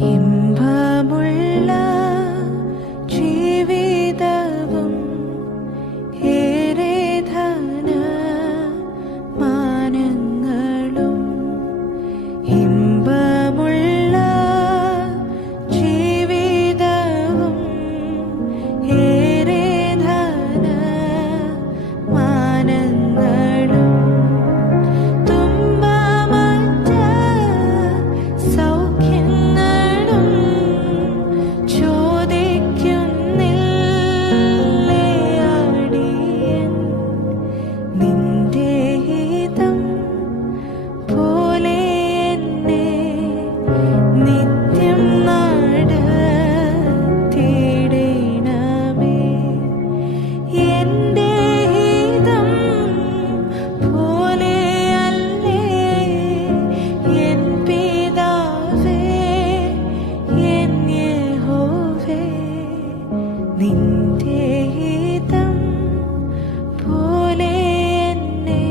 Him. ഗീതം പോലെ എന്നെ